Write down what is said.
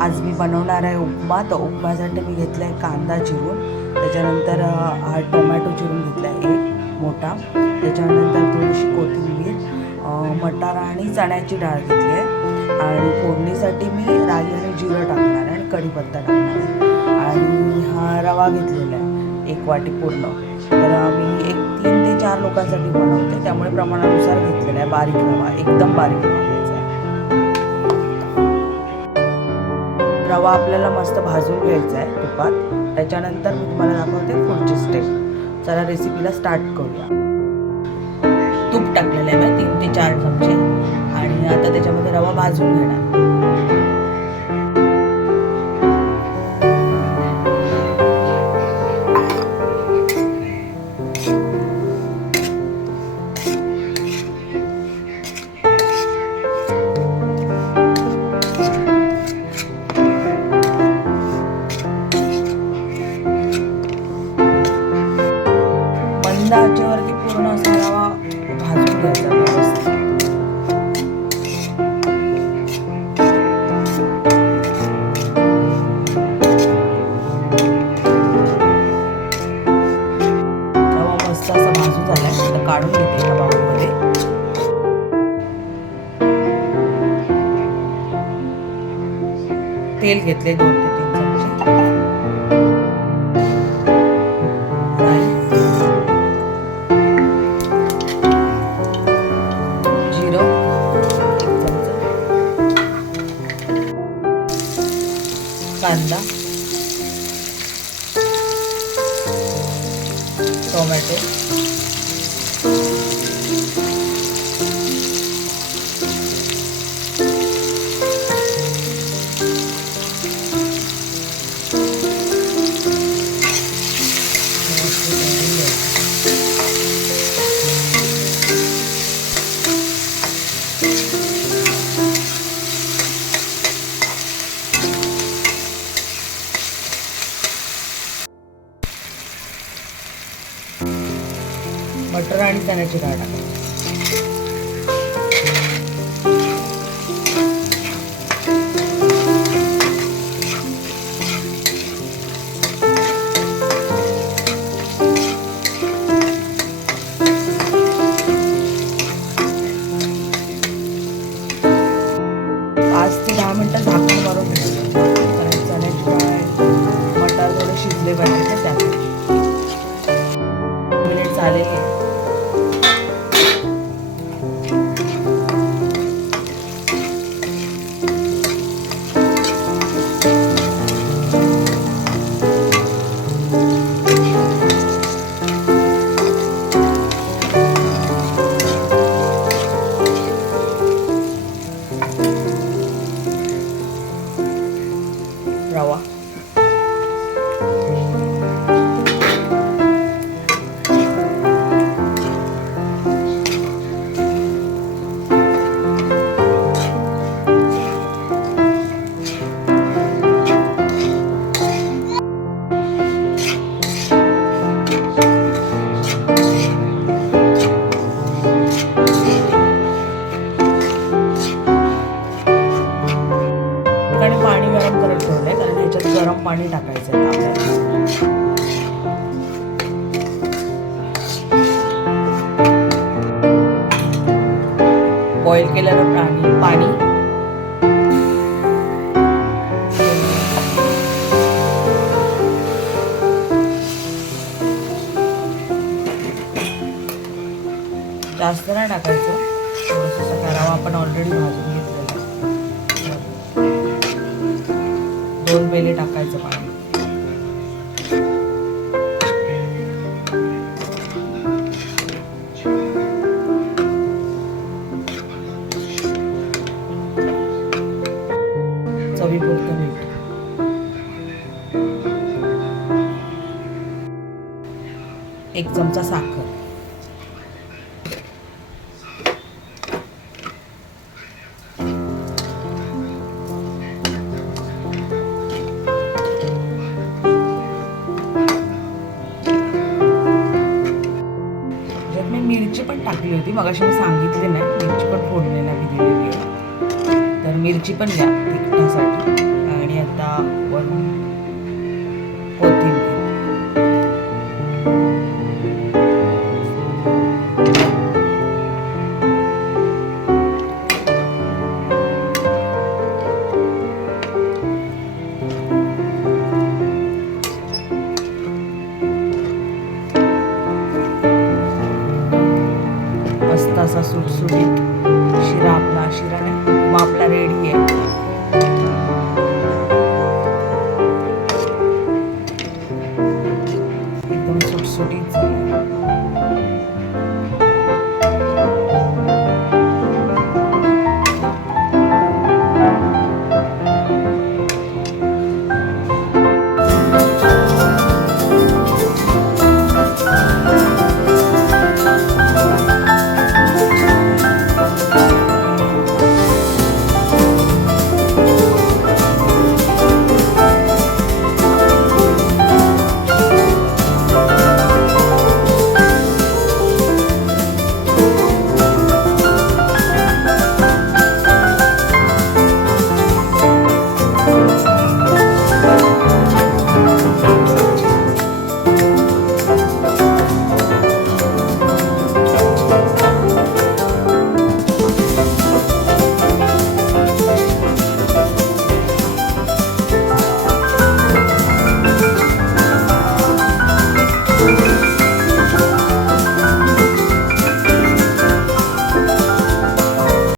आज मी बनवणार आहे उपमा. तर उपमासाठी मी घेतला आहे कांदा चिरून, त्याच्यानंतर हा टोमॅटो चिरून घेतला आहे एक मोठा, त्याच्यानंतर थोडीशी कोथिंबीर, मटार आणि चण्याची डाळ घेतली आहे, आणि फोडणीसाठी मी राई आणि जिरं टाकणार आहे आणि कढीपत्ता टाकणार आहे, आणि हा रवा घेतलेला आहे 1 वाटी पूर्ण. तर मी 3 ते 4 लोकांसाठी बनवते, त्यामुळे प्रमाणानुसार घेतलेला आहे. बारीक रवा, एकदम बारीक रवा घ्यायचा आहे. रवा आपल्याला मस्त भाजून घ्यायचा आहे तुपात. त्याच्यानंतर मी तुम्हाला दाखवते पुढची स्टेप. चला रेसिपीला स्टार्ट करूया. तूप टाकलेलं आहे मी 3 ते 4 चमचे, आणि आता त्याच्यामध्ये रवा भाजून घेणार. मंद आचेवरती पूर्ण असा रवा भाजून घ्यायचा व्यवस्थित. रवा मस्त असा भाजून झालाय, आता काढून घेते एका बाउलमध्ये. तेल घेतले 2 ते 3 चमचे, कांदा, टोमॅटो, मटर आणि चण्याची डाळ टाकायची. ते 10 मिनिटं झाकण मारून घ्यायचं. चण्याची डाळ, मटार थोडे शिजले पाहिजे त्यासाठी. मिनिट झालेले. रवा, आणि पाणी गरम करत ठेवलंय, कारण ह्याच्यात गरम पाणी टाकायचं आहे आपल्याला. बॉईल केलेलं पाणी जास्त नाही टाकायचं, थोडंसं रवा आपण ऑलरेडी भाजून घेतलेला. 2 पेले टाकायचं पाणी. चवीपुरतं मीठ, 1 चमचा साखर, मिरची पण टाकली होती, मगाशी मी सांगितले नाही, मिरची पण फोडणीला मी दिलेली आहे, तर मिरची पण घ्या तिखटासाठी.